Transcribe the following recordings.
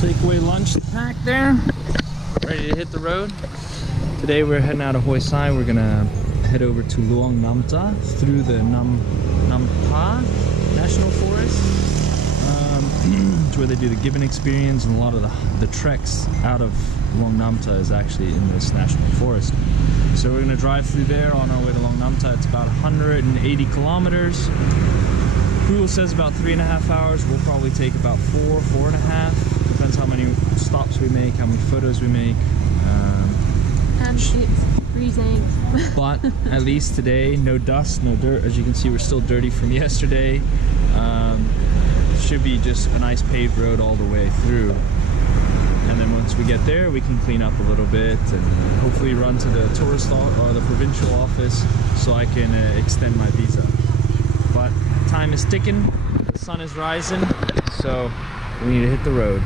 Takeaway lunch pack there, ready to hit the road. Today we're heading out of Huay Xai. We're gonna head over to Luang Namtha through the Namtha National Forest, to where they do the gibbon experience, and a lot of the treks out of Luang Namtha is actually in this national forest. So we're gonna drive through there on our way to Luang Namtha. It's about 180 kilometers. Google says about 3.5 hours. We'll probably take about 4.5. Depends how many stops we make, how many photos we make. And it's freezing. But at least today, no dust, no dirt. As you can see, we're still dirty from yesterday. Should be just a nice paved road all the way through. And then once we get there, we can clean up a little bit and hopefully run to the tourist or the provincial office so I can extend my visa. But time is ticking, the sun is rising, so we need to hit the road.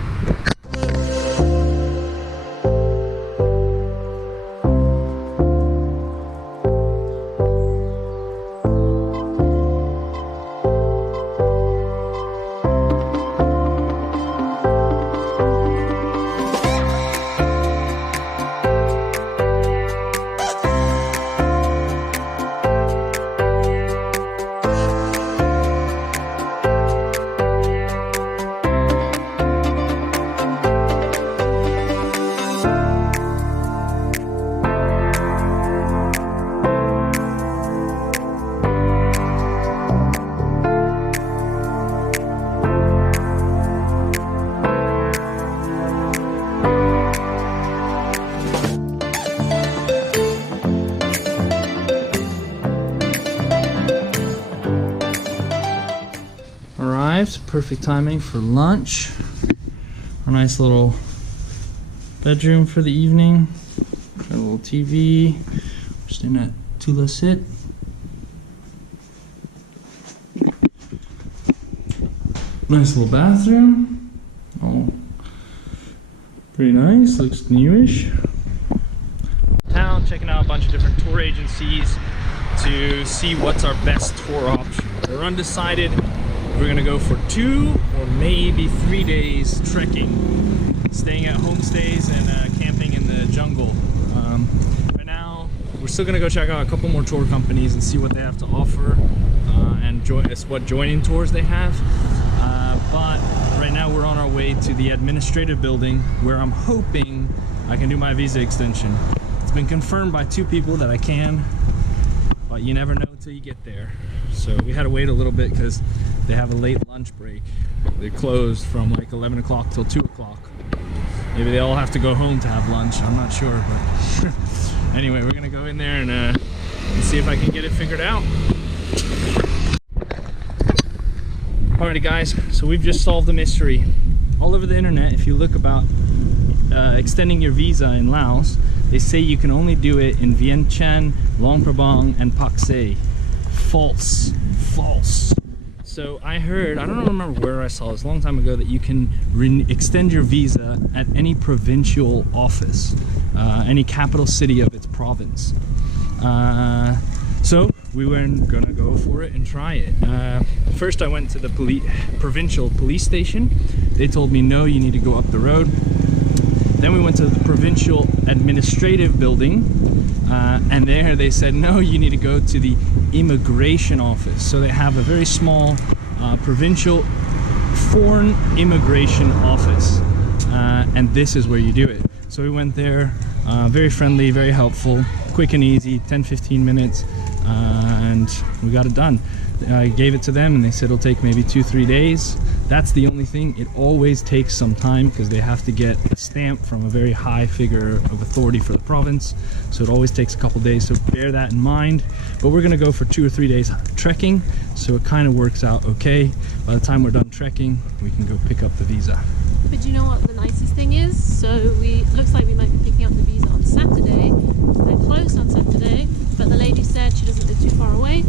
Perfect timing for lunch. Our nice little bedroom for the evening. Got a little TV. We're staying at Tula Sit. Nice little bathroom. Oh, pretty nice. Looks newish. Town, checking out a bunch of different tour agencies to see what's our best tour option. We're undecided. We're gonna go for 2 or maybe 3 days trekking, staying at homestays and camping in the jungle. Right now, we're still gonna go check out a couple more tour companies and see what they have to offer and what joining tours they have. But right now we're on our way to the administrative building where I'm hoping I can do my visa extension. It's been confirmed by 2 people that I can, but you never know until you get there. So we had to wait a little bit because they have a late lunch break. They closed from like 11 o'clock till 2 o'clock. Maybe they all have to go home to have lunch, I'm not sure, but anyway, we're gonna go in there and see if I can get it figured out. Alrighty guys, so we've just solved the mystery. All over the internet, if you look about extending your visa in Laos, they say you can only do it in Vientiane, Luang Prabang, and Pak Se. False. False. So I heard, I don't remember where I saw this, a long time ago, that you can extend your visa at any provincial office, any capital city of its province. So we were gonna go for it and try it. First I went to the provincial police station. They told me, no, you need to go up the road. Then we went to the provincial administrative building, and there they said, no, you need to go to the immigration office. So they have a very small provincial foreign immigration office, and this is where you do it. So we went there, very friendly, very helpful, quick and easy, 10-15 minutes, and we got it done. I gave it to them and they said it'll take maybe 2-3 days. That's the only thing. It always takes some time because they have to get a stamp from a very high figure of authority for the province. So it always takes a couple days, so bear that in mind. But we're gonna go for 2 or 3 days trekking, so it kind of works out okay. By the time we're done trekking, we can go pick up the visa. But do you know what the nicest thing is? So looks like we might be picking up the visa on Saturday. They're closed on Saturday, but the lady said she doesn't live too far away,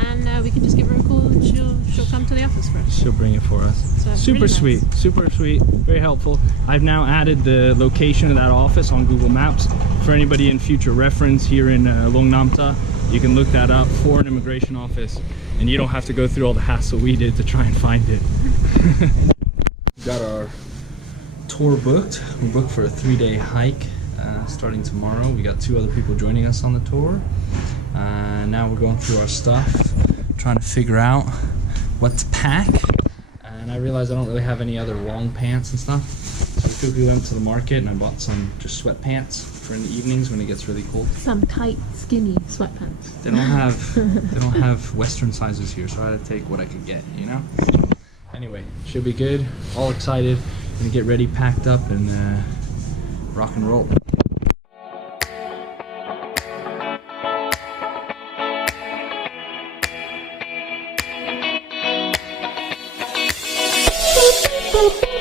and we can just give her a call and she'll come to the office for us. She'll bring it for us. So super really sweet, nice. Super sweet, very helpful. I've now added the location of that office on Google Maps for anybody in future reference here in Luang Namtha. You can look that up, Foreign Immigration Office, and you don't have to go through all the hassle we did to try and find it. Got our tour booked. We're booked for a 3-day hike starting tomorrow. We got 2 other people joining us on the tour. Now we're going through our stuff, trying to figure out what to pack. And I realized I don't really have any other long pants and stuff. So we quickly went to the market and I bought some just sweatpants for in the evenings when it gets really cold. Some tight, skinny sweatpants. They don't have Western sizes here, so I had to take what I could get, you know? Anyway, should be good. All excited. Gonna get ready, packed up, and rock and roll. Boop, boop.